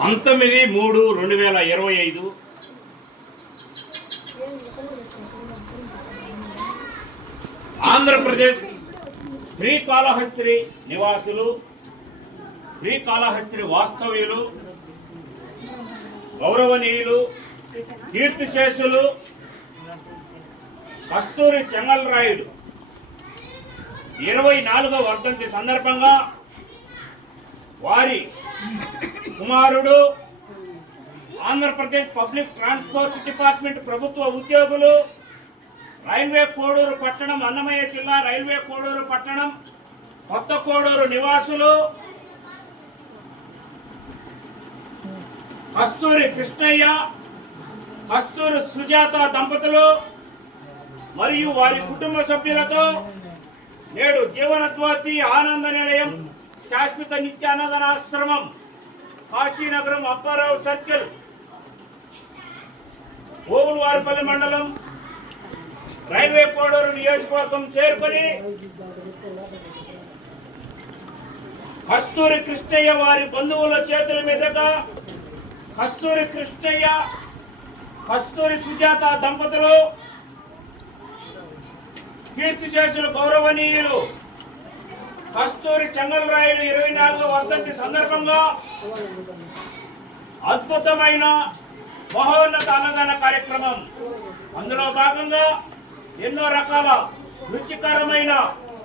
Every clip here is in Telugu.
పంతొమ్మిది మూడు రెండు వేల ఇరవై ఐదు. ఆంధ్రప్రదేశ్ శ్రీకాళహస్తి నివాసులు శ్రీకాళహస్తి వాస్తవ్యులు గౌరవనీయులు కీర్తిశేషులు కస్తూరి చెంగల్రాయుడు ఇరవై నాలుగవ వర్ధంతి సందర్భంగా వారి కుమారుడు ఆంధ్రప్రదేశ్ పబ్లిక్ ట్రాన్స్పోర్ట్ డిపార్ట్మెంట్ ప్రభుత్వ ఉద్యోగులు రైల్వే కోడూరు పట్టణం అన్నమయ్య జిల్లా రైల్వే కోడూరు పట్టణం కొత్త కోడూరు నివాసులు కస్తూరి కృష్ణయ్య కస్తూరి సుజాత దంపతులు మరియు వారి కుటుంబ సభ్యులతో నేడు జీవనద్వాతి ఆనంద నిలయం శాశ్వత నిత్యానందనాశ్రమం కాశీనగరం అప్పారావు సర్కిల్ ఓగులవారిపల్లి మండలం రైల్వే కోడూరు నియోజకవర్గం చేరుకొని కస్తూరి కృష్ణయ్య వారి బంధువుల చేతుల మీదుగా కస్తూరి కృష్ణయ్య కస్తూరి సుజాత దంపతులు కీర్తి చేసిన గౌరవనీయులు కస్తూరి చెంగల్రాయుడు ఇరవై నాలుగో వర్ధంతి సందర్భంగా అద్భుతమైన మహోన్నత అన్నదాన కార్యక్రమం. అందులో భాగంగా ఎన్నో రకాల రుచికరమైన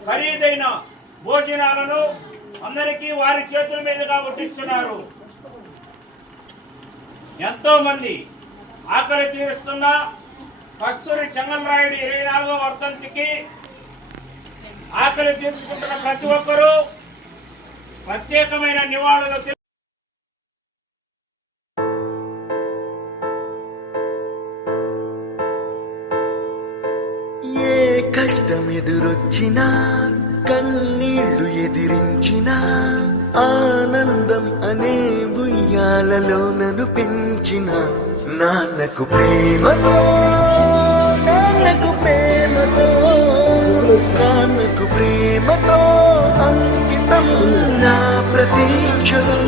ఖరీదైన భోజనాలను అందరికీ వారి చేతుల మీదుగా వడ్డిస్తున్నారు. ఎంతో మంది ఆకలి తీరుస్తున్న కస్తూరి చెంగల్రాయుడు ఇరవై నాలుగో వర్ధంతికి ఆకలి తీర్చుకుంటున్న ప్రతి ఒక్కరూ ప్రత్యేకమైన నివాళులు ఏ కష్టం ఎదురొచ్చినా కన్నీళ్ళు ఎదిరించినా ఆనందం అనే బుయ్యాలలో నన్ను పెంచిన నాన్నకు ప్రేమతో నాన్నకు ప్రేమతో నాన్నకు ప్రేమతో అంకితం నా ప్రతీక్షలో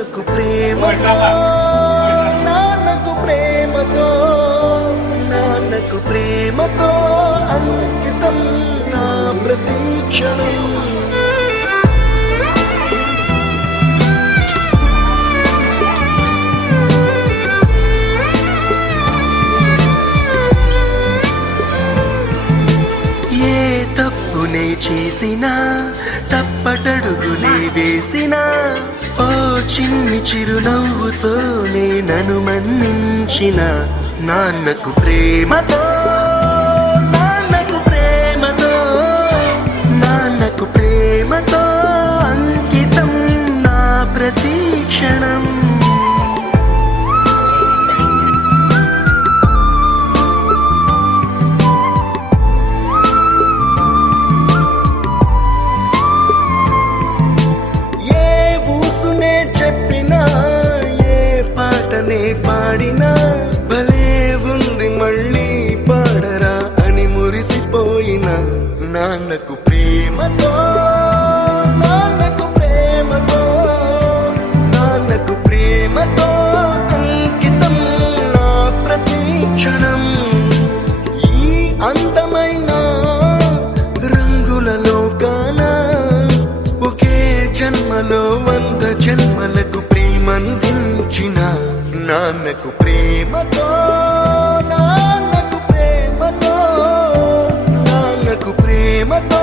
నాన్నకు ప్రేమతో నాన్నకు ప్రేమతో నాన్నకు ప్రేమతో అంకితం నా ప్రతీక్షణం. ఏ తప్పునే చేసినా తప్పటడుగునే వేసినా ఓ చిన్ని చిరునవ్వుతో నన్ను మన్నించిన నాన్నకు ప్రేమతో. ప్రేమతో నాన్నకు ప్రేమతో నాన్నకు ప్రేమతో అంకితం నా ప్రతీక్షణం ఈ అందమైన రంగుల లోకాన ఒకే జన్మలో వంద జన్మలకు ప్రేమందించిన నాన్నకు ప్రేమతో నాన్నకు ప్రేమతో నాన్నకు ప్రేమతో